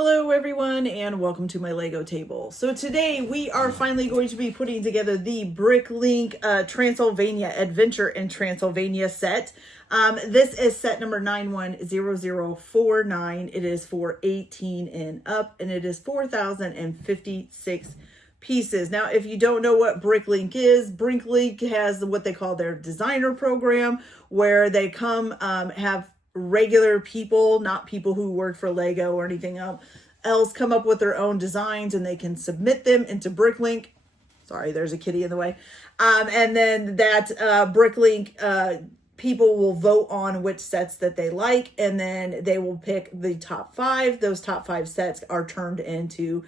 Hello everyone and welcome to my Lego table. So today we are finally going to be putting together the Bricklink Transylvania Adventure in Transylvania set. This is set number 910049. It is for 18 and up and it is 4,056 pieces. Now, if you don't know what Bricklink is, Bricklink has what they call their designer program where they come have regular people, not people who work for Lego or anything else, come up with their own designs and they can submit them into Bricklink. Sorry, there's a kitty in the way. And then that Bricklink people will vote on which sets that they like, and then they will pick the top 5. Those top 5 sets are turned into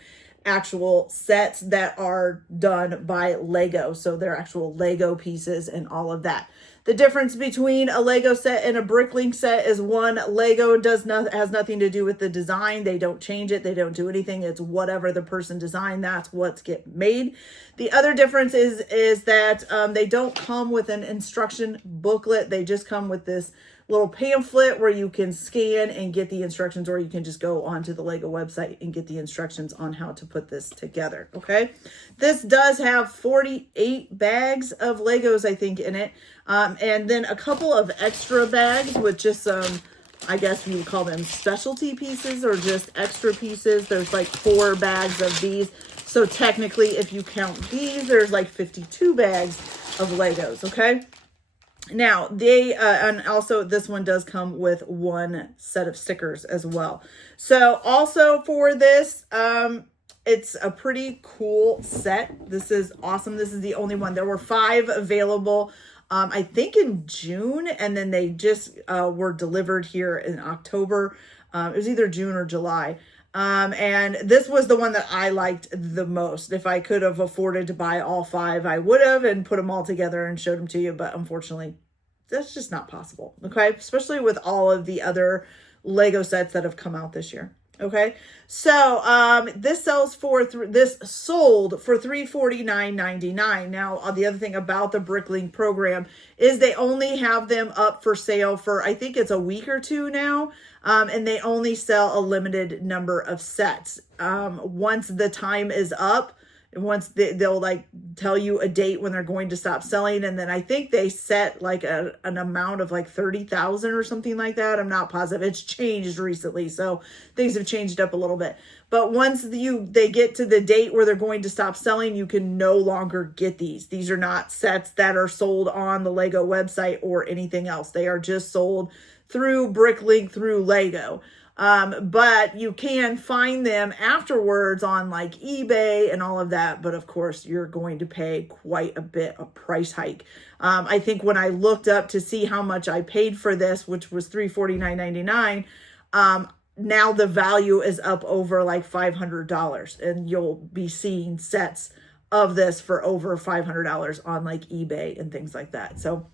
actual sets that are done by Lego. So they're actual Lego pieces and all of that. The difference between a Lego set and a Bricklink set is one, Lego has nothing to do with the design. They don't change it. They don't do anything. It's whatever the person designed, that's what's get made. The other difference is that they don't come with an instruction booklet. They just come with this little pamphlet where you can scan and get the instructions, or you can just go onto the Lego website and get the instructions on how to put this together. Okay, this does have 48 bags of Legos, I think, in it, and then a couple of extra bags with just some, I guess you would call them specialty pieces or just extra pieces. There's like 4 bags of these, so technically if you count these, there's like 52 bags of Legos. Okay, now they and also this one does come with 1 set of stickers as well. So also for this, it's a pretty cool set. This is awesome. This is the only one. There were 5 available, I think in June, and then they just were delivered here in October. It was either June or July. And this was the one that I liked the most. If I could have afforded to buy all 5, I would have and put them all together and showed them to you. But unfortunately, that's just not possible. Okay. Especially with all of the other Lego sets that have come out this year. Okay. So, this sold for $349.99. Now, the other thing about the Bricklink program is they only have them up for sale for, I think it's a week or 2 now. And they only sell a limited number of sets. Once the time is up, once they'll like tell you a date when they're going to stop selling. And then I think they set like an amount of like 30,000 or something like that. I'm not positive. It's changed recently, so things have changed up a little bit. But once they get to the date where they're going to stop selling, you can no longer get these. These are not sets that are sold on the Lego website or anything else. They are just sold through Bricklink, through Lego. But you can find them afterwards on like eBay and all of that. But of course, you're going to pay quite a bit of price hike. I think when I looked up to see how much I paid for this, which was $349.99, now the value is up over like $500, and you'll be seeing sets of this for over $500 on like eBay and things like that. So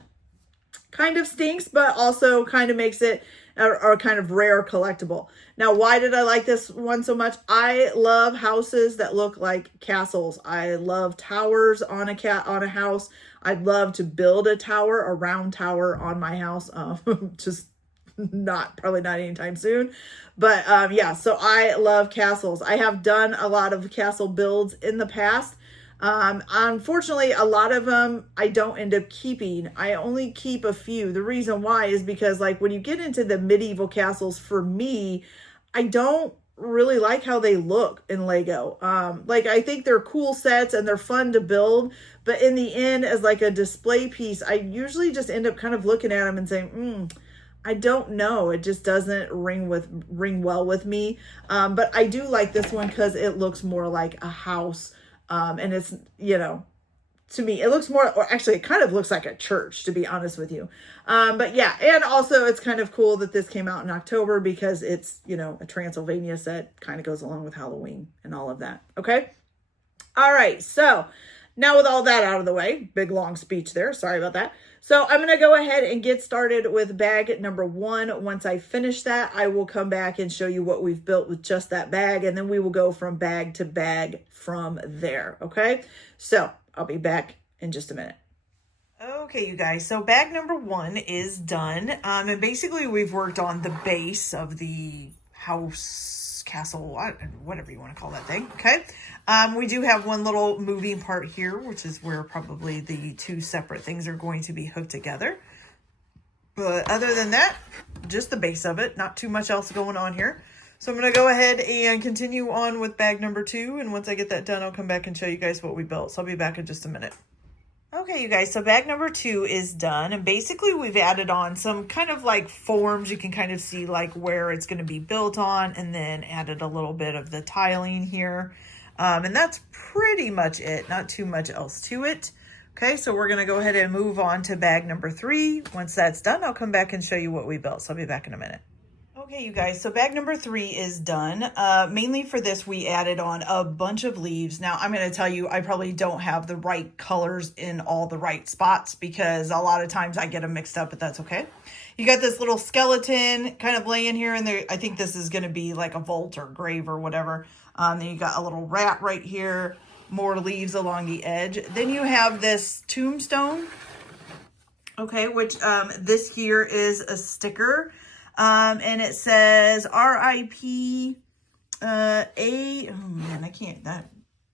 kind of stinks, but also kind of makes it a kind of rare collectible. Now, why did I like this one so much? I love houses that look like castles. I love towers on a house. I'd love to build a tower, a round tower on my house. Just probably not anytime soon. But yeah, so I love castles. I have done a lot of castle builds in the past. Unfortunately, a lot of them I don't end up keeping. I only keep a few. The reason why is because like when you get into the medieval castles, for me, I don't really like how they look in Lego. Like I think they're cool sets and they're fun to build, but in the end, as like a display piece, I usually just end up kind of looking at them and saying, I don't know. It just doesn't ring well with me. But I do like this one because it looks more like a house. And it's, to me, it looks more, or actually it kind of looks like a church, to be honest with you. But yeah, and also it's kind of cool that this came out in October because it's, a Transylvania set, kind of goes along with Halloween and all of that. Okay. All right. So now with all that out of the way, big long speech there. Sorry about that. So I'm going to go ahead and get started with bag number 1. Once I finish that, I will come back and show you what we've built with just that bag. And then we will go from bag to bag from there. Okay. So I'll be back in just a minute. Okay, you guys. So bag number 1 is done. And basically we've worked on the base of the house castle, whatever you want to call that thing. Okay. We do have one little moving part here, which is where probably the two separate things are going to be hooked together. But other than that, just the base of it, not too much else going on here. So I'm going to go ahead and continue on with bag number 2. And once I get that done, I'll come back and show you guys what we built. So I'll be back in just a minute. Okay, you guys, so bag number 2 is done. And basically we've added on some kind of like forms. You can kind of see like where it's going to be built on, and then added a little bit of the tiling here. And that's pretty much it. Not too much else to it. Okay, so we're going to go ahead and move on to bag number 3. Once that's done, I'll come back and show you what we built. So I'll be back in a minute. Okay, you guys, so bag number 3 is done. Mainly for this, we added on a bunch of leaves. Now, I'm going to tell you, I probably don't have the right colors in all the right spots because a lot of times I get them mixed up, but that's okay. You got this little skeleton kind of laying here, and there, I think this is going to be like a vault or grave or whatever. Then you got a little rat right here, more leaves along the edge. Then you have this tombstone, okay, which this here is a sticker. And it says R.I.P. Oh man, I can't, I'm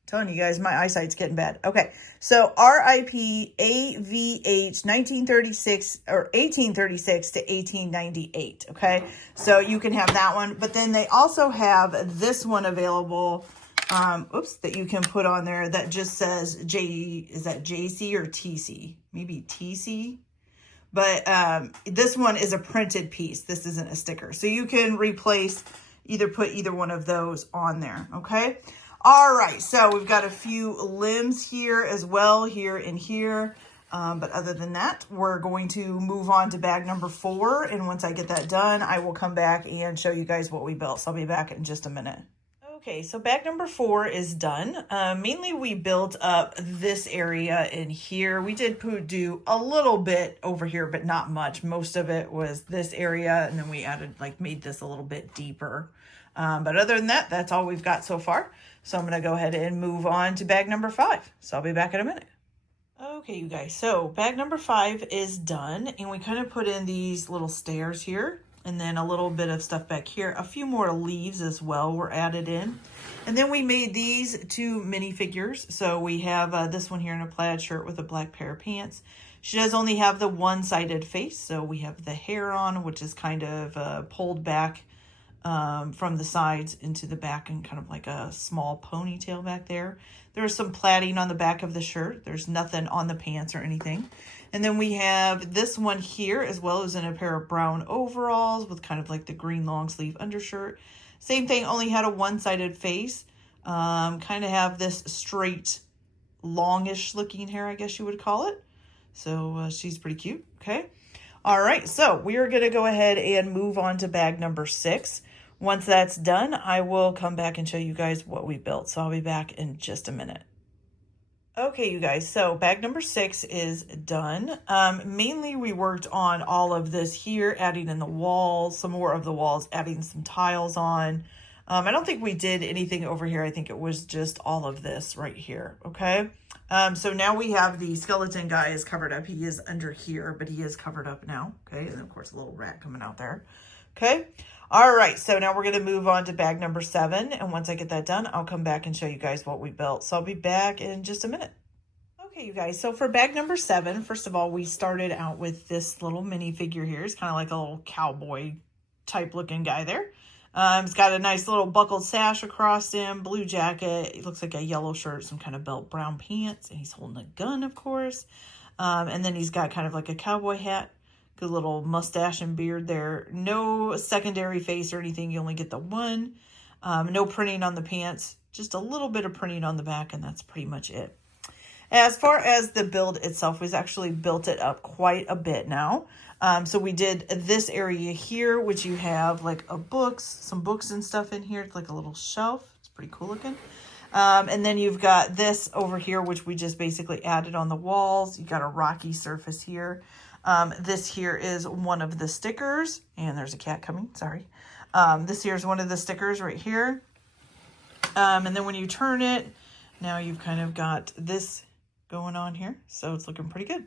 telling you guys, my eyesight's getting bad. Okay, so R.I.P. A.V.H. 1936 or 1836 to 1898. Okay, so you can have that one, but then they also have this one available. That you can put on there that just says is that JC or TC? Maybe TC. But this one is a printed piece. This isn't a sticker. So you can put either one of those on there, okay? All right, so we've got a few limbs here as well, here and here. But other than that, we're going to move on to bag number 4. And once I get that done, I will come back and show you guys what we built. So I'll be back in just a minute. Okay, so bag number 4 is done. Mainly we built up this area in here. We did do a little bit over here, but not much. Most of it was this area, and then we made this a little bit deeper. But other than that, that's all we've got so far. So I'm going to go ahead and move on to bag number 5. So I'll be back in a minute. Okay, you guys, so bag number 5 is done, and we kind of put in these little stairs here. And then a little bit of stuff back here. A few more leaves as well were added in. And then we made these 2 minifigures. So we have this one here in a plaid shirt with a black pair of pants. She does only have the one-sided face. So we have the hair on, which is kind of pulled back from the sides into the back and kind of like a small ponytail back there. There's some plaiding on the back of the shirt. There's nothing on the pants or anything. And then we have this one here as well as in a pair of brown overalls with kind of like the green long sleeve undershirt. Same thing, only had a one-sided face. Kind of have this straight, longish looking hair, I guess you would call it. So she's pretty cute, okay? All right, so we are going to go ahead and move on to bag number 6. Once that's done, I will come back and show you guys what we built. So I'll be back in just a minute. Okay, you guys, so bag number 6 is done. Mainly we worked on all of this here, adding in the walls, some more of the walls, adding some tiles on. I don't think we did anything over here. I think it was just all of this right here, okay? So now we have the skeleton guy is covered up. He is under here, but he is covered up now, okay? And of course, a little rat coming out there, okay? All right, so now we're going to move on to bag number 7. And once I get that done, I'll come back and show you guys what we built. So I'll be back in just a minute. Okay, you guys, so for bag number 7, first of all, we started out with this little minifigure here. It's kind of like a little cowboy type looking guy there. He's got a nice little buckled sash across him, blue jacket. It looks like a yellow shirt, some kind of belt, brown pants, and he's holding a gun, of course. And then he's got kind of like a cowboy hat. Good little mustache and beard there. No secondary face or anything. You only get the one. No printing on the pants. Just a little bit of printing on the back, and that's pretty much it. As far as the build itself, we've actually built it up quite a bit now. So we did this area here, which you have like some books and stuff in here. It's like a little shelf. It's pretty cool looking. And then you've got this over here, which we just basically added on the walls. You got a rocky surface here. This here is one of the stickers, and there's a cat coming, sorry. This here is one of the stickers right here. And then when you turn it, now you've kind of got this going on here. So it's looking pretty good.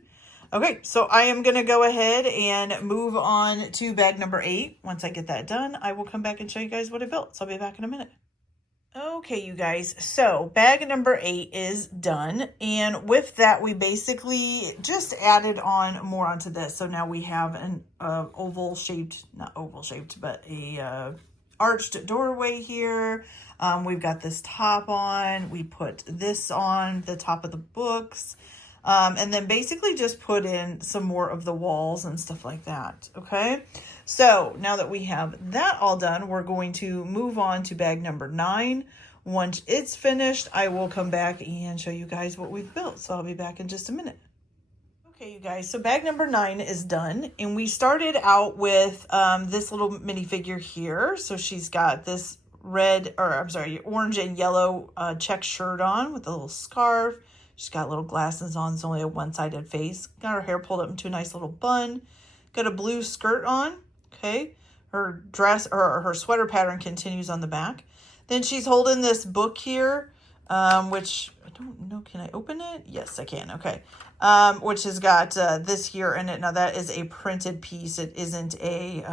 Okay, so I am going to go ahead and move on to bag number 8. Once I get that done, I will come back and show you guys what I built. So I'll be back in a minute. Okay, you guys, so bag number 8 is done. And with that, we basically just added on more onto this. So now we have an oval shaped, not oval shaped, but a arched doorway here. We've got this top on. We put this on the top of the books. And then basically just put in some more of the walls and stuff like that. Okay. So now that we have that all done, we're going to move on to bag number 9. Once it's finished, I will come back and show you guys what we've built. So I'll be back in just a minute. Okay, you guys, so bag number 9 is done. And we started out with this little minifigure here. So she's got this orange and yellow check shirt on with a little scarf. She's got little glasses on. It's only a one-sided face. Got her hair pulled up into a nice little bun. Got a blue skirt on. Okay. Her dress or her sweater pattern continues on the back. Then she's holding this book here, which I don't know. Can I open it? Yes, I can. Okay. Which has got this here in it. Now that is a printed piece. It isn't a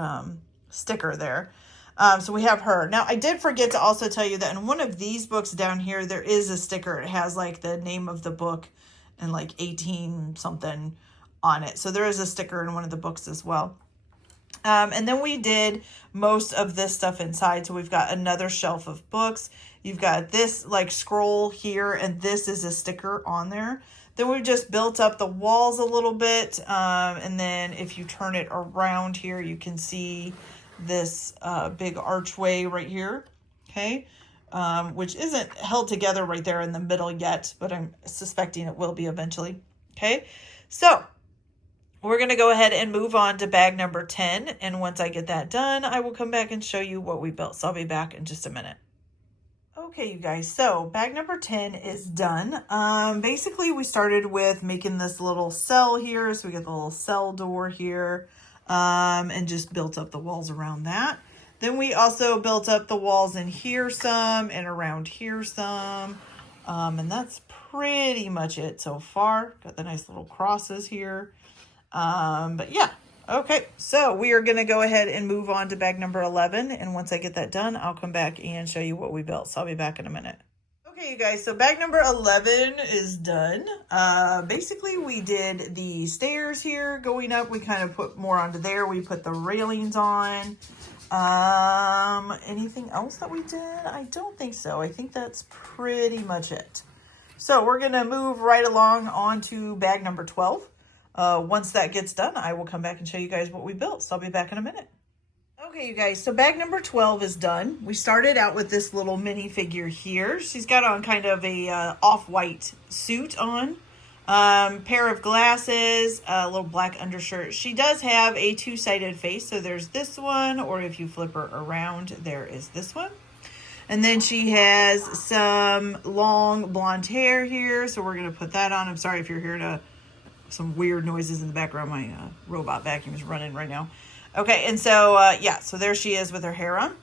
sticker there. So we have her. Now, I did forget to also tell you that in one of these books down here, there is a sticker. It has like the name of the book and like 18 something on it. So there is a sticker in one of the books as well. And then we did most of this stuff inside. So we've got another shelf of books. You've got this like scroll here, and this is a sticker on there. Then we've just built up the walls a little bit. And then if you turn it around here, you can see this big archway right here, okay, which isn't held together right there in the middle yet, but I'm suspecting it will be eventually. Okay, so we're going to go ahead and move on to bag number 10, and once I get that done, I will come back and show you what we built. So I'll be back in just a minute. Okay, you guys, so bag number 10 is done. Basically, we started with making this little cell here, so we got the little cell door here. And just built up the walls around that. Then we also built up the walls in here some and around here some. And that's pretty much it so far. Got the nice little crosses here. But yeah. Okay, so we are going to go ahead and move on to bag number 11. And once I get that done, I'll come back and show you what we built. So I'll be back in a minute. Okay, you guys, so bag number 11 is done. Basically, we did the stairs here going up. We kind of put more onto there. We put the railings on. Anything else that we did? I don't think so. I think that's pretty much it. So we're going to move right along on to bag number 12. Once that gets done, I will come back and show you guys what we built. So I'll be back in a minute. Okay, you guys, so bag number 12 is done. We started out with this little minifigure here. She's got on kind of a off-white suit on, pair of glasses, a little black undershirt. She does have a two-sided face, so there's this one, or if you flip her around, there is this one. And then she has some long blonde hair here, so we're going to put that on. I'm sorry if you're hearing some weird noises in the background. My robot vacuum is running right now. Okay, and so, yeah, so there she is with her hair on.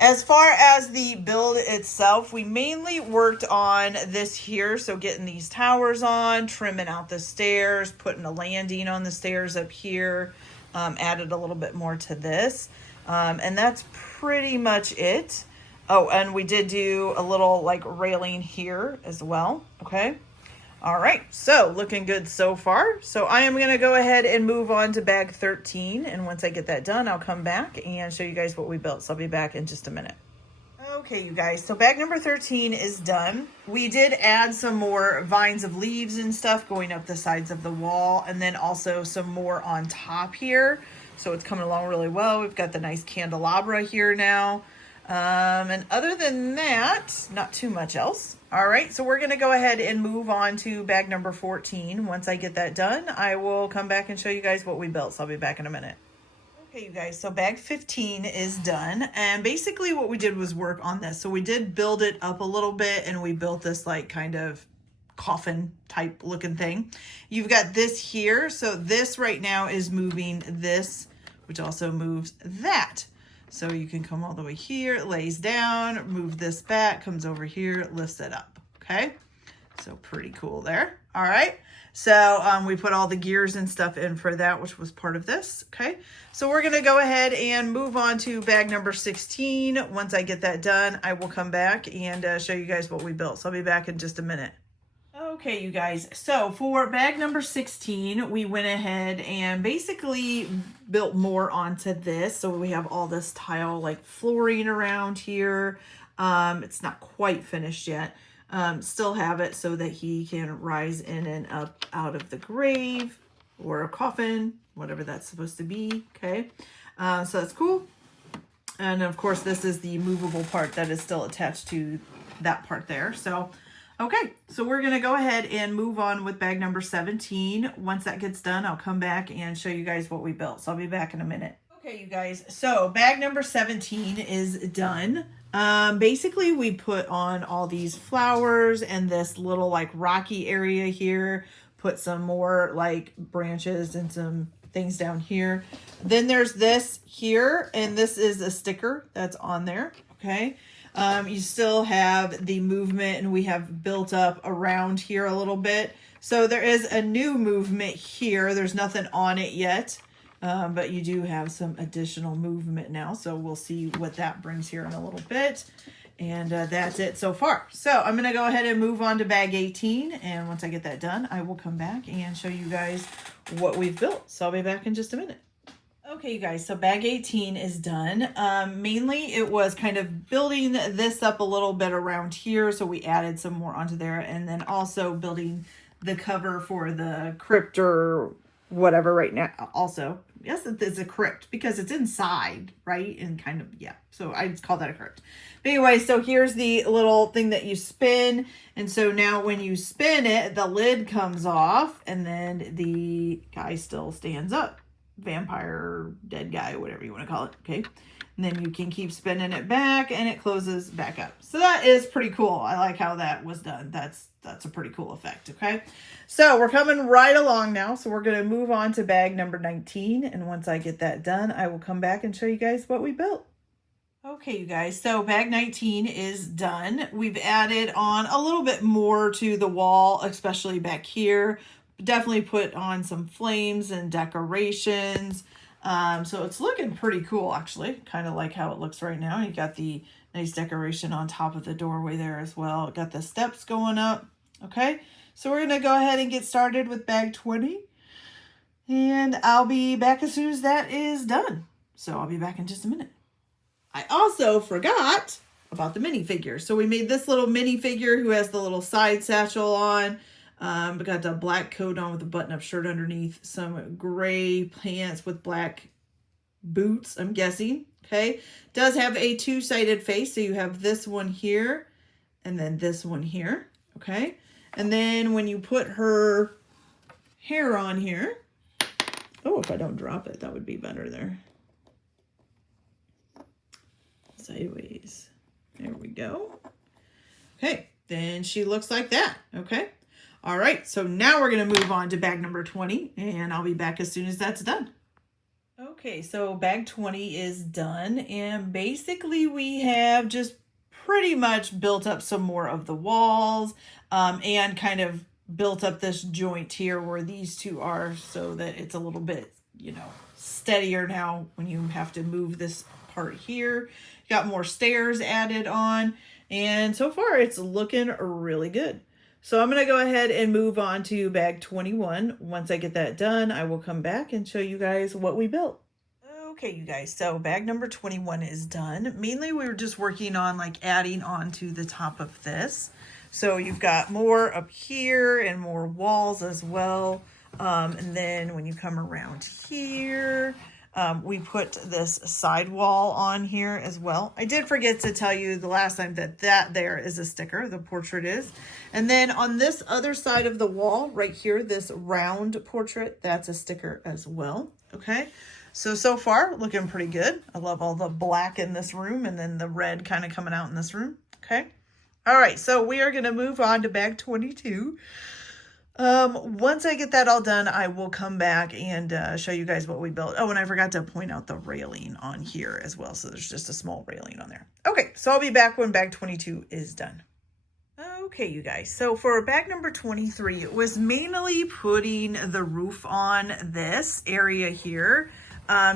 As far as the build itself, we mainly worked on this here, so getting these towers on, trimming out the stairs, putting a landing on the stairs up here, added a little bit more to this, and that's pretty much it. Oh, and we did do a little, like, railing here as well, okay? All right, so looking good so far. So I am going to go ahead and move on to bag 13. And once I get that done, I'll come back and show you guys what we built. So I'll be back in just a minute. Okay, you guys, so bag number 13 is done. We did add some more vines of leaves and stuff going up the sides of the wall, and then also some more on top here. So it's coming along really well. We've got the nice candelabra here now. And other than that, not too much else. All right, so we're going to go ahead and move on to bag number 14. Once I get that done, I will come back and show you guys what we built. So I'll be back in a minute. Okay, you guys, so bag 15 is done. And basically what we did was work on this. So we did build it up a little bit, and we built this like kind of coffin type looking thing. You've got this here. So this right now is moving this, which also moves that. So you can come all the way here, it lays down, move this back, comes over here, lifts it up, okay? So pretty cool there. All right. So we put all the gears and stuff in for that, which was part of this. Okay. So we're going to go ahead and move on to bag number 16. Once I get that done, I will come back and show you guys what we built. So I'll be back in just a minute. Okay, you guys. So for bag number 16, we went ahead and basically built more onto this. So we have all this tile like flooring around here. It's not quite finished yet. Still have it so that he can rise in and up out of the grave or a coffin, whatever that's supposed to be. Okay. So that's cool. And of course, this is the movable part that is still attached to that part there. So, okay. So we're going to go ahead and move on with bag number 17. Once that gets done, I'll come back and show you guys what we built. So I'll be back in a minute. Okay, you guys. So bag number 17 is done. Basically we put on all these flowers and this little like rocky area here, put some more like branches and some things down here. Then there's this here, and this is a sticker that's on there. Okay. You still have the movement, and we have built up around here a little bit. So there is a new movement here. There's nothing on it yet. But you do have some additional movement now. So we'll see what that brings here in a little bit. And that's it so far. So I'm going to go ahead and move on to bag 18. And once I get that done, I will come back and show you guys what we've built. So I'll be back in just a minute. Okay, you guys, so bag 18 is done. Mainly it was kind of building this up a little bit around here. So we added some more onto there. And then also building the cover for the crypt or whatever right now also. Yes, it's a crypt because it's inside, right? And kind of, yeah. So I just call that a crypt. But anyway, so here's the little thing that you spin. And so now when you spin it, the lid comes off and then the guy still stands up. Vampire, dead guy, whatever you want to call it. Okay. And then you can keep spinning it back and it closes back up. So that is pretty cool. I like how that was done. That's a pretty cool effect. Okay. So we're coming right along now. So we're going to move on to bag number 19. And once I get that done, I will come back and show you guys what we built. Okay, you guys. So bag 19 is done. We've added on a little bit more to the wall, especially back here. Definitely put on some flames and decorations. So it's looking pretty cool, actually. Kind of like how it looks right now. You got the nice decoration on top of the doorway there as well. Got the steps going up. Okay, so we're going to go ahead and get started with bag 20. And I'll be back as soon as that is done. So I'll be back in just a minute. I also forgot about the minifigure. So we made this little minifigure who has the little side satchel on. We got the black coat on with a button-up shirt underneath, some gray pants with black boots, I'm guessing. Okay, does have a two-sided face, so you have this one here and then this one here. Okay, and then when you put her hair on here, oh, if I don't drop it, that would be better there. Sideways, there we go. Okay, then she looks like that. Okay. All right, so now we're going to move on to bag number 20, and I'll be back as soon as that's done. Okay, so bag 20 is done, and basically we have just pretty much built up some more of the walls and kind of built up this joint here where these two are so that it's a little bit, you know, steadier now when you have to move this part here. Got more stairs added on, and so far it's looking really good. So I'm going to go ahead and move on to bag 21. Once I get that done, I will come back and show you guys what we built. Okay, you guys, so bag number 21 is done. Mainly we were just working on like adding on to the top of this. So you've got more up here and more walls as well. And then when you come around here, we put this side wall on here as well. I did forget to tell you the last time that there is a sticker, the portrait is. And then on this other side of the wall right here, this round portrait, that's a sticker as well. Okay, so far looking pretty good. I love all the black in this room and then the red kind of coming out in this room. Okay, all right, so we are going to move on to bag 22. Once I get that all done, I will come back and show you guys what we built. Oh, and I forgot to point out the railing on here as well. So there's just a small railing on there. Okay, so I'll be back when bag 22 is done. Okay, you guys, so for bag number 23, it was mainly putting the roof on this area here.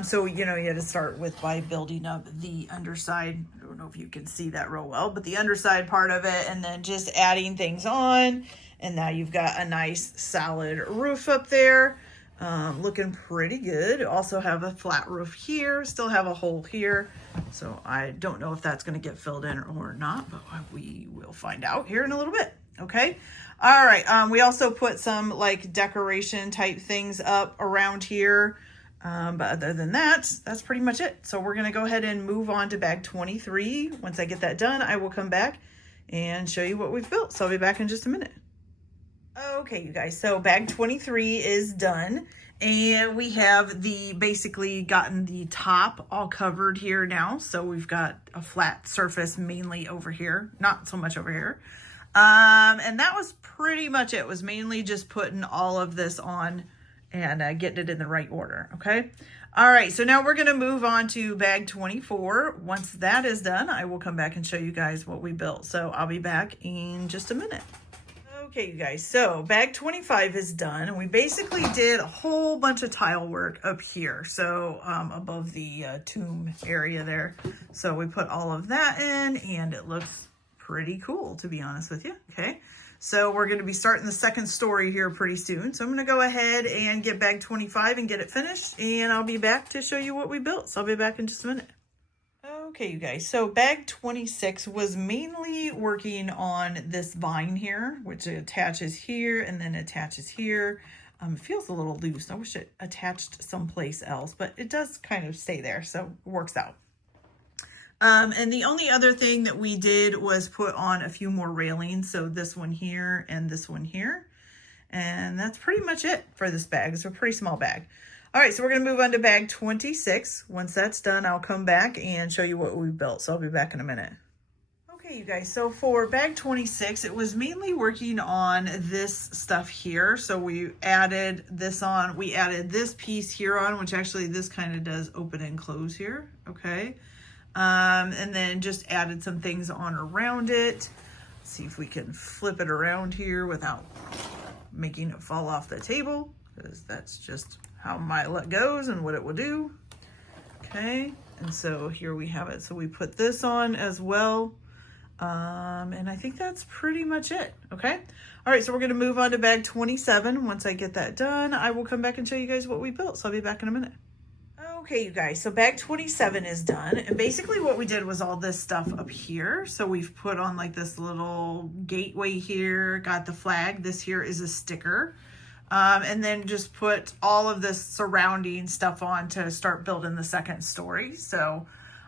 So, you know, you had to start with by building up the underside. I don't know if you can see that real well, but the underside part of it, and then just adding things on. And now you've got a nice solid roof up there. Looking pretty good. Also have a flat roof here, still have a hole here. So I don't know if that's going to get filled in or not, but we will find out here in a little bit. Okay. All right. We also put some like decoration type things up around here. But other than that, that's pretty much it. So we're going to go ahead and move on to bag 23. Once I get that done, I will come back and show you what we've built. So I'll be back in just a minute. Okay, you guys, so bag 23 is done, and we have basically gotten the top all covered here now. So we've got a flat surface mainly over here, not so much over here. And that was pretty much it. It was mainly just putting all of this on and getting it in the right order, okay? All right, so now we're gonna move on to bag 24. Once that is done, I will come back and show you guys what we built. So I'll be back in just a minute. Okay, you guys, so bag 25 is done, and we basically did a whole bunch of tile work up here. So above the tomb area there. So we put all of that in, and it looks pretty cool, to be honest with you. Okay, so we're going to be starting the second story here pretty soon. So I'm going to go ahead and get bag 25 and get it finished, and I'll be back to show you what we built. So I'll be back in just a minute. Okay, you guys, so bag 26 was mainly working on this vine here, which attaches here and then attaches here. It feels a little loose. I wish it attached someplace else, but it does kind of stay there, so it works out. And the only other thing that we did was put on a few more railings. So this one here and this one here. And that's pretty much it for this bag. It's a pretty small bag. All right, so we're going to move on to bag 26. Once that's done, I'll come back and show you what we built. So I'll be back in a minute. Okay, you guys, so for bag 26, it was mainly working on this stuff here. So we added this on. We added this piece here on, which actually this kind of does open and close here. Okay. And then just added some things on around it. Let's see if we can flip it around here without making it fall off the table, because that's just how my let goes and what it will do. Okay, and so here we have it. So we put this on as well. And I think that's pretty much it. Okay. All right, so we're going to move on to bag 27. Once I get that done, I will come back and show you guys what we built. So I'll be back in a minute. Okay, you guys, so bag 27 is done. And basically what we did was all this stuff up here. So we've put on like this little gateway here, got the flag. This here is a sticker. And then just put all of this surrounding stuff on to start building the second story. So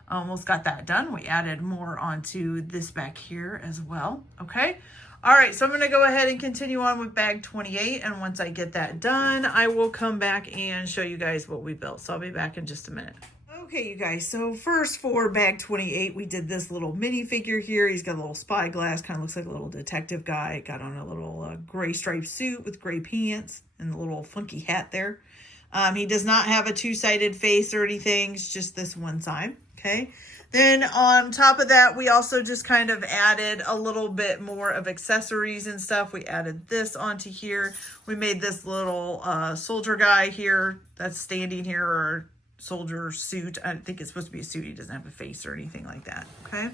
almost got that done. We added more onto this back here as well. Okay. All right. So I'm going to go ahead and continue on with bag 28. And once I get that done, I will come back and show you guys what we built. So I'll be back in just a minute. Okay, you guys, so first for bag 28, we did this little minifigure here. He's got a little spyglass, kind of looks like a little detective guy. Got on a little gray striped suit with gray pants and a little funky hat there. He does not have a two-sided face or anything. It's just this one side, okay? Then on top of that, we also just kind of added a little bit more of accessories and stuff. We added this onto here. We made this little soldier guy here that's standing here, or soldier suit. I think it's supposed to be a suit. He doesn't have a face or anything like that. Okay.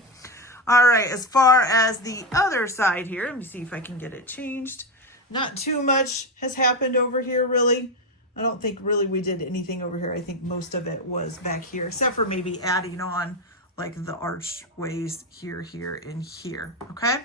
All right. As far as the other side here, let me see if I can get it changed. Not too much has happened over here, really. I don't think really we did anything over here. I think most of it was back here, except for maybe adding on like the archways here, here, and here. Okay.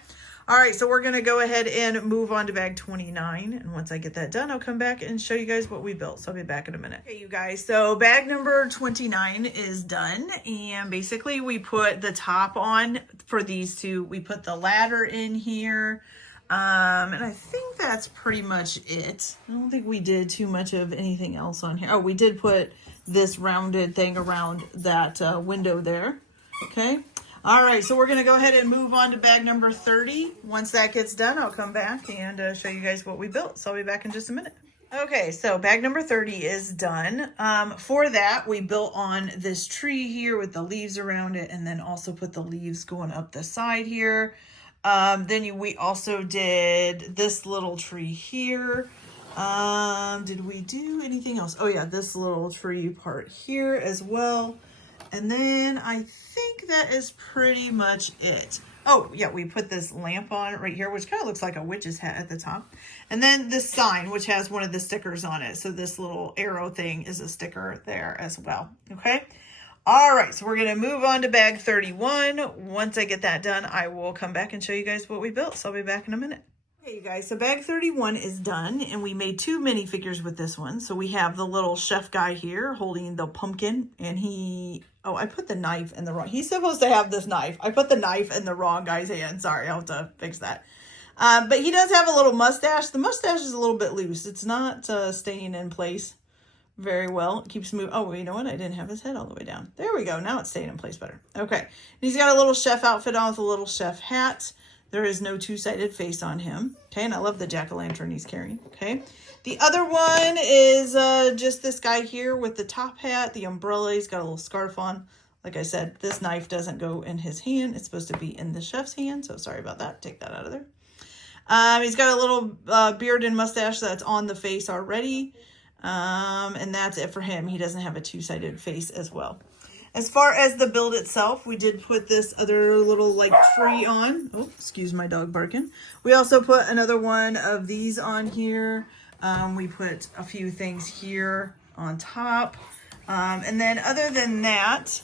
All right, so we're going to go ahead and move on to bag 29. And once I get that done, I'll come back and show you guys what we built. So I'll be back in a minute. Okay, you guys, so bag number 29 is done. And basically we put the top on for these two. We put the ladder in here. And I think that's pretty much it. I don't think we did too much of anything else on here. Oh, we did put this rounded thing around that window there. Okay. All right, so we're going to go ahead and move on to bag number 30. Once that gets done, I'll come back and show you guys what we built. So I'll be back in just a minute. Okay, so bag number 30 is done. For that, we built on this tree here with the leaves around it, and then also put the leaves going up the side here. We also did this little tree here. Did we do anything else? Oh yeah, this little tree part here as well. And then I think that is pretty much it. Oh yeah, we put this lamp on right here, which kind of looks like a witch's hat at the top. And then this sign, which has one of the stickers on it. So this little arrow thing is a sticker there as well. Okay. All right, so we're going to move on to bag 31. Once I get that done, I will come back and show you guys what we built. So I'll be back in a minute. Okay, you guys, so bag 31 is done, and we made 2 minifigures with this one. So we have the little chef guy here holding the pumpkin, and oh, I put the knife in the wrong, he's supposed to have this knife. I put the knife in the wrong guy's hand. Sorry, I'll have to fix that. But he does have a little mustache. The mustache is a little bit loose. It's not staying in place very well. It keeps moving. Oh, you know what? I didn't have his head all the way down. There we go. Now it's staying in place better. Okay. And he's got a little chef outfit on with a little chef hat. There is no two-sided face on him. Okay. And I love the jack-o'-lantern he's carrying. Okay. The other one is just this guy here with the top hat, the umbrella. He's got a little scarf on. Like I said, this knife doesn't go in his hand. It's supposed to be in the chef's hand. So sorry about that. Take that out of there. He's got a little beard and mustache that's on the face already. And that's it for him. He doesn't have a two-sided face as well. As far as the build itself, we did put this other little like tree on. Oh, excuse my dog barking. We also put another one of these on here. We put a few things here on top. And then other than that,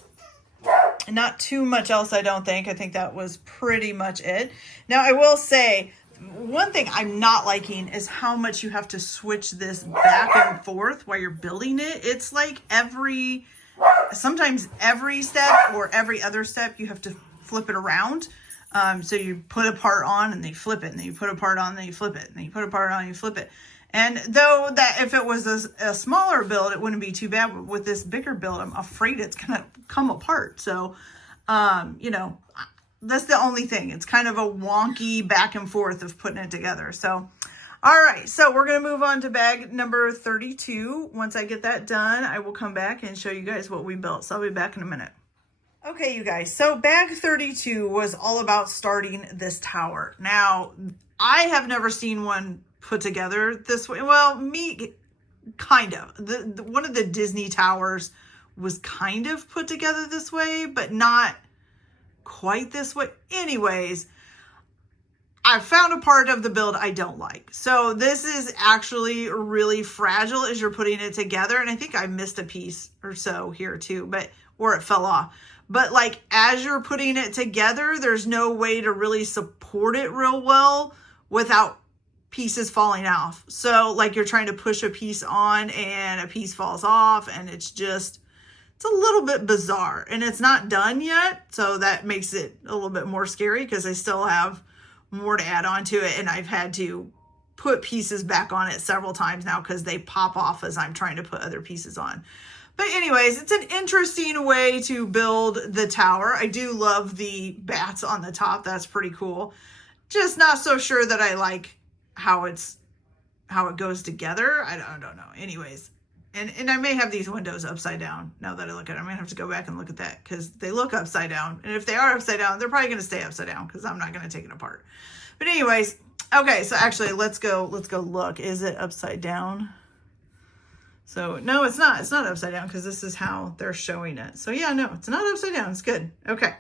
not too much else, I don't think. I think that was pretty much it. Now, I will say, one thing I'm not liking is how much you have to switch this back and forth while you're building it. It's like sometimes every step or every other step, you have to flip it around. So you put a part on and they flip it, and then you put a part on and then you flip it, and then you put a part on and you flip it. And though that if it was a smaller build, it wouldn't be too bad. But with this bigger build, I'm afraid it's going to come apart. So, you know, that's the only thing. It's kind of a wonky back and forth of putting it together. So, all right. So we're going to move on to bag number 32. Once I get that done, I will come back and show you guys what we built. So I'll be back in a minute. Okay, you guys. So bag 32 was all about starting this tower. Now, I have never seen one put together this way. Well, me, kind of. One of the Disney towers was kind of put together this way, but not quite this way. Anyways, I found a part of the build I don't like. So this is actually really fragile as you're putting it together. And I think I missed a piece or so here too, or it fell off. But like as you're putting it together, there's no way to really support it real well without pieces falling off. So like you're trying to push a piece on and a piece falls off, and it's a little bit bizarre, and it's not done yet. So that makes it a little bit more scary because I still have more to add on to it. And I've had to put pieces back on it several times now because they pop off as I'm trying to put other pieces on. But anyways, it's an interesting way to build the tower. I do love the bats on the top. That's pretty cool. Just not so sure that I like how it goes together. I don't know. Anyways. And I may have these windows upside down now that I look at it. I'm going to have to go back and look at that because they look upside down. And if they are upside down, they're probably going to stay upside down because I'm not going to take it apart. But anyways, okay, so actually let's go look. Is it upside down? So no, it's not. It's not upside down because this is how they're showing it. So yeah, no, it's not upside down. It's good. Okay.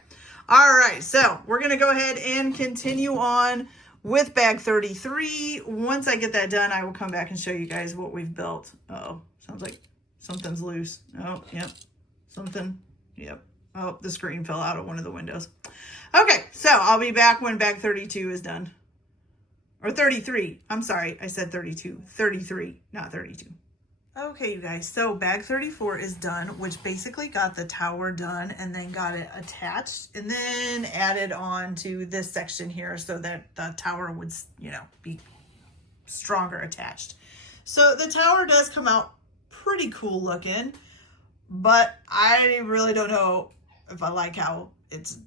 All right. So we're going to go ahead and continue on with bag 33. Once I get that done, I will come back and show you guys what we've built. Uh-oh. Sounds like something's loose. Oh, yep. Something. Yep. Oh, the screen fell out of one of the windows. Okay, so I'll be back when bag 32 is done. Or 33. I'm sorry. I said 32. 33, not 32. Okay, you guys. So bag 34 is done, which basically got the tower done and then got it attached and then added on to this section here so that the tower would, you know, be stronger attached. So the tower does come out pretty cool looking, but I really don't know if I like how it's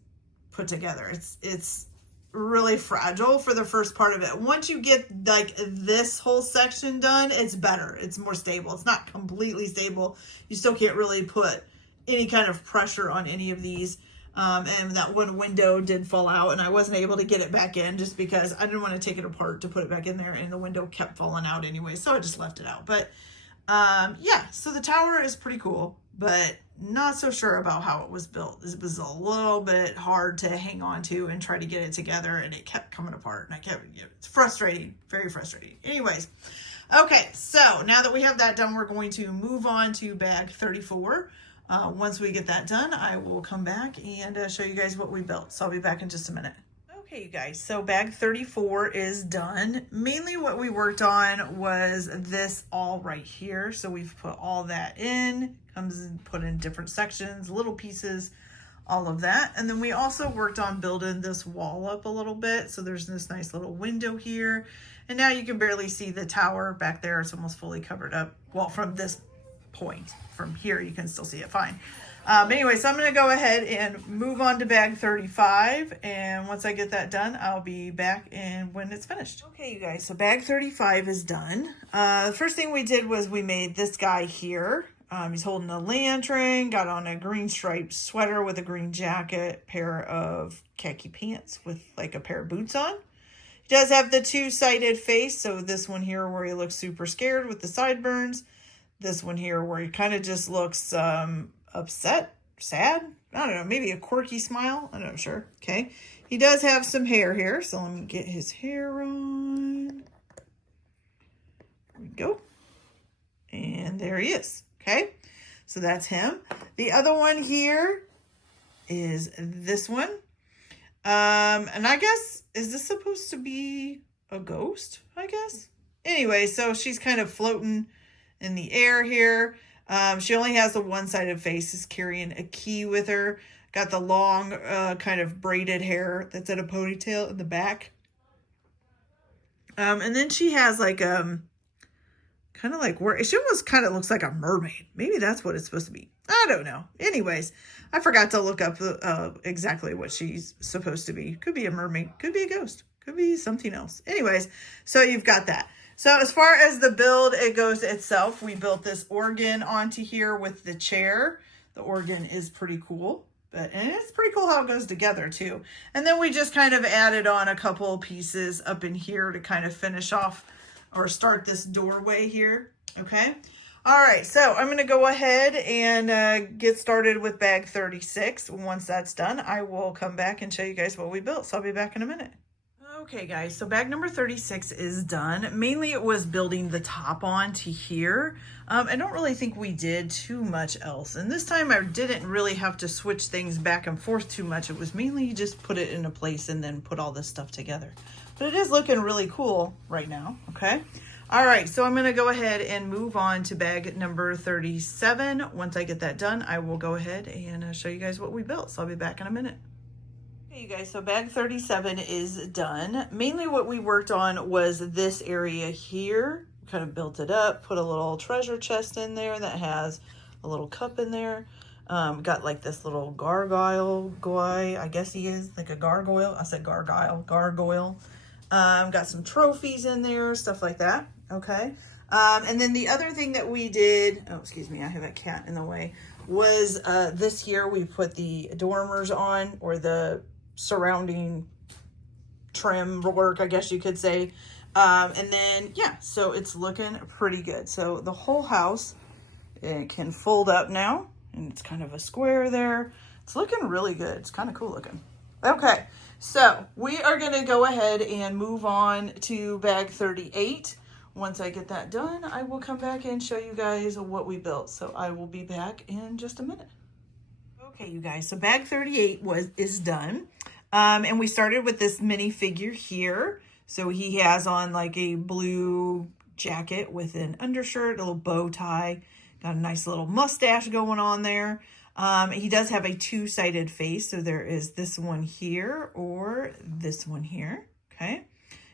put together. It's really fragile for the first part of it. Once you get like this whole section done, it's better. It's more stable. It's not completely stable. You still can't really put any kind of pressure on any of these. And that one window did fall out, and I wasn't able to get it back in just because I didn't want to take it apart to put it back in there, and the window kept falling out anyway, so I just left it out. But yeah, so the tower is pretty cool, but not so sure about how it was built. It was a little bit hard to hang on to and try to get it together, and it kept coming apart, and it's frustrating, very frustrating. Anyways, okay, so now that we have that done, we're going to move on to bag 34. Once we get that done, I will come back and show you guys what we built. So I'll be back in just a minute. Okay, you guys, so bag 34 is done. Mainly what we worked on was this all right here. So we've put all that in, comes put in different sections, little pieces, all of that. And then we also worked on building this wall up a little bit. So there's this nice little window here. And now you can barely see the tower back there. It's almost fully covered up. Well, from this point, from here, you can still see it fine. Anyway, so I'm going to go ahead and move on to bag 35. And once I get that done, I'll be back when it's finished. Okay, you guys, so bag 35 is done. The first thing we did was we made this guy here. He's holding a lantern, got on a green striped sweater with a green jacket, pair of khaki pants with like a pair of boots on. He does have the two-sided face. So this one here where he looks super scared with the sideburns. This one here where he kind of just looks upset, sad. I don't know, maybe a quirky smile. I'm not sure. Okay. He does have some hair here. So let me get his hair on. There we go. And there he is. Okay. So that's him. The other one here is this one. And I guess, is this supposed to be a ghost? I guess. Anyway, so she's kind of floating in the air here. She only has the one-sided face, is carrying a key with her. Got the long kind of braided hair that's in a ponytail in the back. And then she has like kind of like where she almost kind of looks like a mermaid. Maybe that's what it's supposed to be. I don't know. Anyways, I forgot to look up exactly what she's supposed to be. Could be a mermaid, could be a ghost, could be something else. Anyways, so you've got that. So as far as the build it goes itself, we built this organ onto here with the chair. The organ is pretty cool, and it's pretty cool how it goes together too. And then we just kind of added on a couple pieces up in here to kind of finish off or start this doorway here. Okay. All right. So I'm going to go ahead and get started with bag 36. Once that's done, I will come back and show you guys what we built. So I'll be back in a minute. Okay guys, so bag number 36 is done. Mainly it was building the top on to here. I don't really think we did too much else. And this time I didn't really have to switch things back and forth too much. It was mainly just put it into place and then put all this stuff together. But it is looking really cool right now, okay? All right, so I'm gonna go ahead and move on to bag number 37. Once I get that done, I will go ahead and show you guys what we built. So I'll be back in a minute. Okay, you guys, so bag 37 is done. Mainly what we worked on was this area here. Kind of built it up, put a little treasure chest in there that has a little cup in there. Got like this little gargoyle guy. I guess he is like a gargoyle. I said gargoyle. Got some trophies in there, stuff like that. Okay. And then the other thing that we did, oh, excuse me, I have a cat in the way, was this here. We put the dormers on, or the surrounding trim work, I guess you could say. And then, yeah, so it's looking pretty good. So the whole house, it can fold up now, and it's kind of a square there. It's looking really good. It's kind of cool looking. Okay, so we are going to go ahead and move on to bag 38. Once I get that done, I will come back and show you guys what we built. So I will be back in just a minute. Okay, you guys, so bag 38 is done. And we started with this minifigure here. So he has on like a blue jacket with an undershirt, a little bow tie, got a nice little mustache going on there. He does have a two-sided face. So there is this one here or this one here. Okay.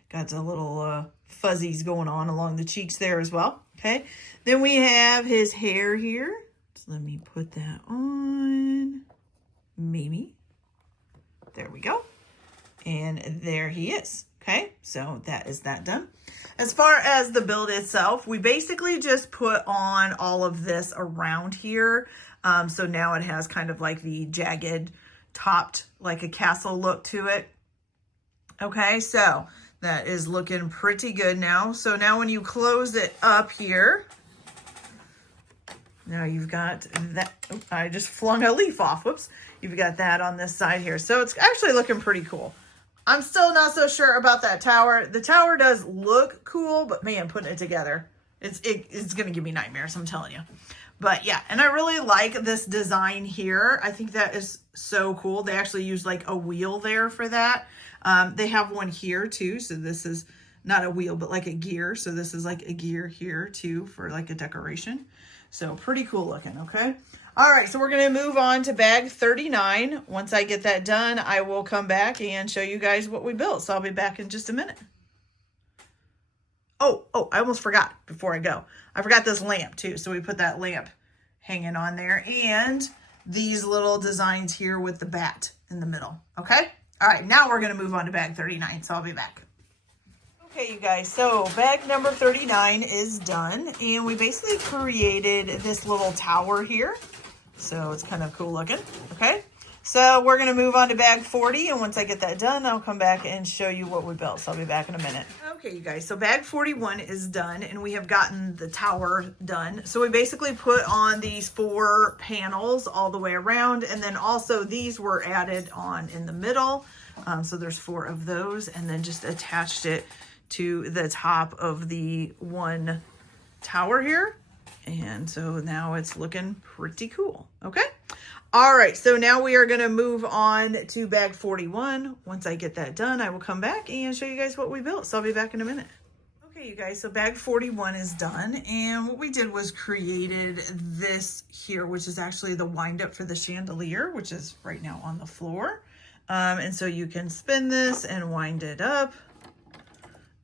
Got a little fuzzies going on along the cheeks there as well. Okay. Then we have his hair here. So let me put that on. Maybe. There we go. And there he is. Okay, so that is that done. As far as the build itself, we basically just put on all of this around here. So now it has kind of like the jagged topped like a castle look to it. Okay, so that is looking pretty good now. So now when you close it up here, now you've got that. Oh, I just flung a leaf off. Whoops. You've got that on this side here. So it's actually looking pretty cool. I'm still not so sure about that tower. The tower does look cool, but man, putting it together, it's going to give me nightmares, I'm telling you. But yeah, and I really like this design here. I think that is so cool. They actually use like a wheel there for that. They have one here too. So this is not a wheel, but like a gear. So this is like a gear here too for like a decoration. So pretty cool looking, okay? All right, so we're gonna move on to bag 39. Once I get that done, I will come back and show you guys what we built. So I'll be back in just a minute. Oh, I almost forgot before I go. I forgot this lamp too. So we put that lamp hanging on there and these little designs here with the bat in the middle, okay? All right, now we're gonna move on to bag 39, so I'll be back. Okay, you guys, so bag number 39 is done, and we basically created this little tower here. So it's kind of cool looking, okay? So we're gonna move on to bag 40, and once I get that done, I'll come back and show you what we built. So I'll be back in a minute. Okay, you guys, so bag 41 is done, and we have gotten the tower done. So we basically put on these 4 panels all the way around, and then also these were added on in the middle. So there's 4 of those, and then just attached it to the top of the one tower here. And so now it's looking pretty cool. Okay. All right. So now we are going to move on to bag 41. Once I get that done, I will come back and show you guys what we built. So I'll be back in a minute. Okay, you guys, so bag 41 is done. And what we did was created this here, which is actually the wind up for the chandelier, which is right now on the floor. And so you can spin this and wind it up.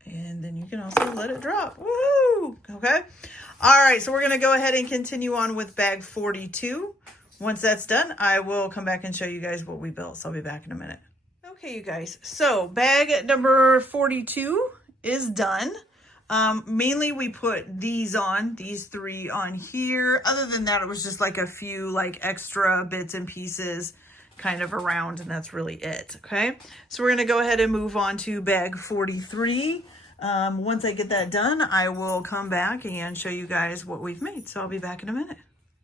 And then you can also let it drop. Woohoo! Okay. All right. So we're going to go ahead and continue on with bag 42. Once that's done, I will come back and show you guys what we built. So I'll be back in a minute. Okay, you guys. So bag number 42 is done. Mainly we put these 3 on here. Other than that, it was just like a few like extra bits and pieces kind of around, and that's really it. Okay. So we're going to go ahead and move on to bag 43. Once I get that done, I will come back and show you guys what we've made. So I'll be back in a minute.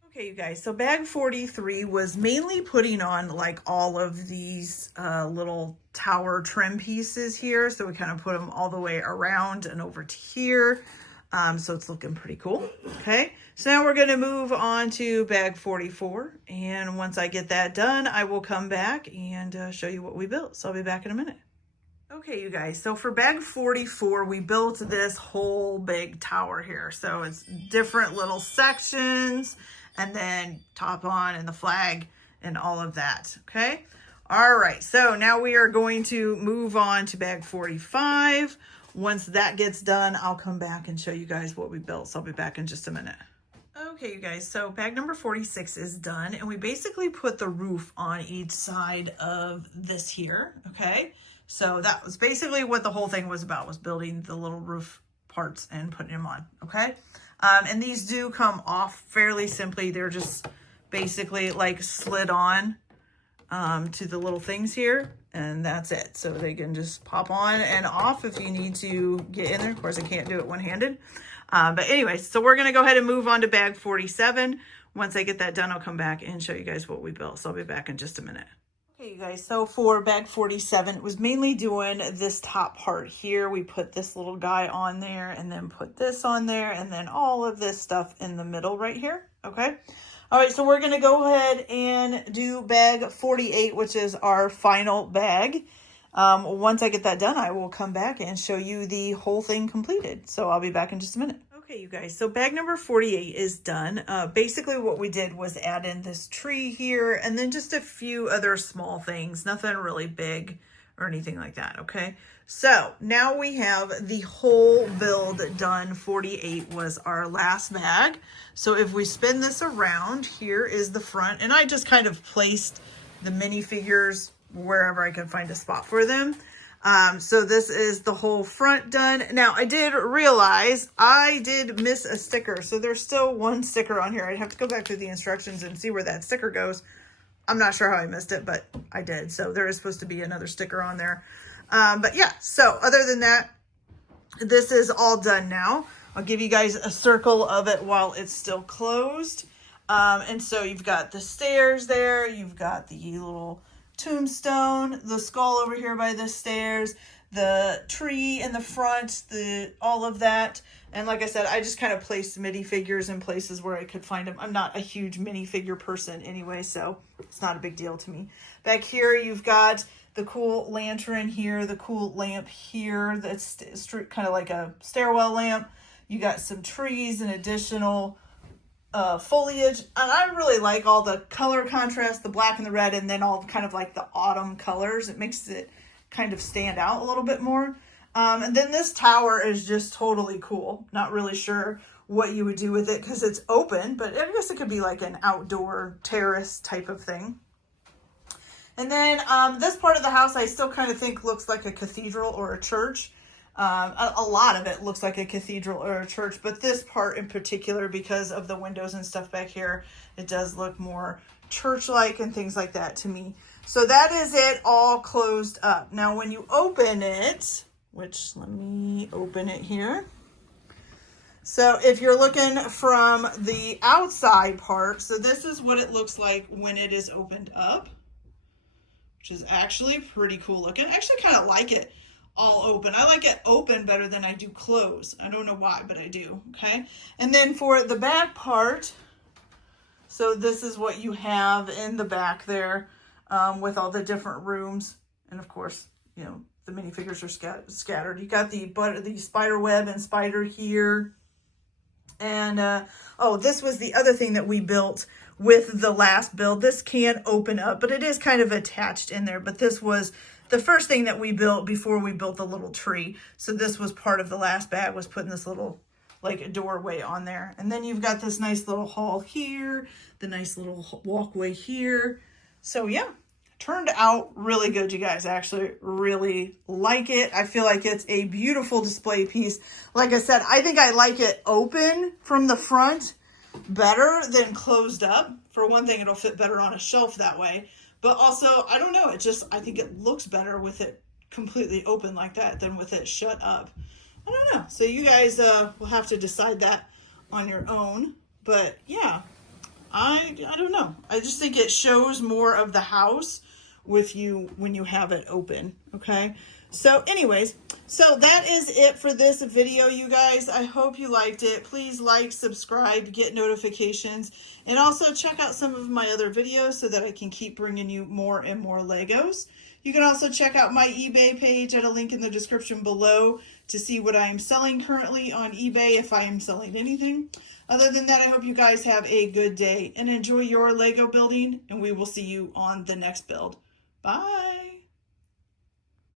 Okay, you guys, so bag 43 was mainly putting on like all of these little tower trim pieces here. So we kind of put them all the way around and over to here. So it's looking pretty cool. Okay, so now we're going to move on to bag 44. And once I get that done, I will come back and show you what we built. So I'll be back in a minute. Okay, you guys, so for bag 44, we built this whole big tower here. So it's different little sections and then top on and the flag and all of that. Okay. All right. So now we are going to move on to bag 45. Once that gets done, I'll come back and show you guys what we built. So I'll be back in just a minute. Okay, you guys, so bag number 46 is done, and we basically put the roof on each side of this here, okay? So that was basically what the whole thing was about, was building the little roof parts and putting them on, okay? And these do come off fairly simply. They're just basically like slid on to the little things here, and that's it. So they can just pop on and off if you need to get in there. Of course, I can't do it one-handed. But anyway, so we're going to go ahead and move on to bag 47. Once I get that done, I'll come back and show you guys what we built. So I'll be back in just a minute. Okay, you guys, so for bag 47, it was mainly doing this top part here. We put this little guy on there and then put this on there and then all of this stuff in the middle right here. Okay. All right, so we're going to go ahead and do bag 48, which is our final bag. Once I get that done, I will come back and show you the whole thing completed. So I'll be back in just a minute. Okay, you guys, so bag number 48 is done. Basically what we did was add in this tree here and then just a few other small things, nothing really big or anything like that, okay? So now we have the whole build done. 48 was our last bag. So if we spin this around, here is the front, and I just kind of placed the minifigures wherever I could find a spot for them. So this is the whole front done. Now I did realize I did miss a sticker. So there's still one sticker on here. I'd have to go back through the instructions and see where that sticker goes. I'm not sure how I missed it, but I did. So there is supposed to be another sticker on there. But yeah, so other than that, this is all done now. I'll give you guys a circle of it while it's still closed. And so you've got the stairs there. You've got the little tombstone, the skull over here by the stairs, the tree in the front, all of that. And like I said, I just kind of placed minifigures in places where I could find them. I'm not a huge minifigure person anyway, so it's not a big deal to me. Back here, you've got the cool lantern here, the cool lamp here. That's kind of like a stairwell lamp. You got some trees and additional foliage. And I really like all the color contrast, the black and the red, and then all kind of like the autumn colors. It makes it kind of stand out a little bit more. And then this tower is just totally cool. Not really sure what you would do with it because it's open, but I guess it could be like an outdoor terrace type of thing. And then this part of the house I still kind of think looks like a cathedral or a church. A lot of it looks like a cathedral or a church, but this part in particular, because of the windows and stuff back here, it does look more church-like and things like that to me. So that is it all closed up. Now when you open it, which let me open it here. So if you're looking from the outside part, so this is what it looks like when it is opened up, which is actually pretty cool looking. I actually kind of like it all open. I like it open better than I do close. I don't know why, but I do. Okay. And then for the back part, so this is what you have in the back there with all the different rooms. And of course, you know, the minifigures are scattered. You got the spider web and spider here. And oh, this was the other thing that we built with the last build. This can open up, but it is kind of attached in there. But this was the first thing that we built before we built the little tree. So this was part of the last bag, was putting this little like a doorway on there. And then you've got this nice little hall here, the nice little walkway here. So yeah, turned out really good, you guys. I actually really like it. I feel like it's a beautiful display piece. Like I said, I think I like it open from the front better than closed up. For one thing, it'll fit better on a shelf that way. But also, I don't know, I think it looks better with it completely open like that than with it shut up. I don't know. So you guys will have to decide that on your own. But yeah, I don't know. I just think it shows more of the house with you when you have it open. Okay. So anyways, so that is it for this video, you guys. I hope you liked it. Please like, subscribe, get notifications, and also check out some of my other videos so that I can keep bringing you more and more Legos. You can also check out my eBay page at a link in the description below to see what I am selling currently on eBay, if I am selling anything. Other than that, I hope you guys have a good day and enjoy your Lego building, and we will see you on the next build. Bye.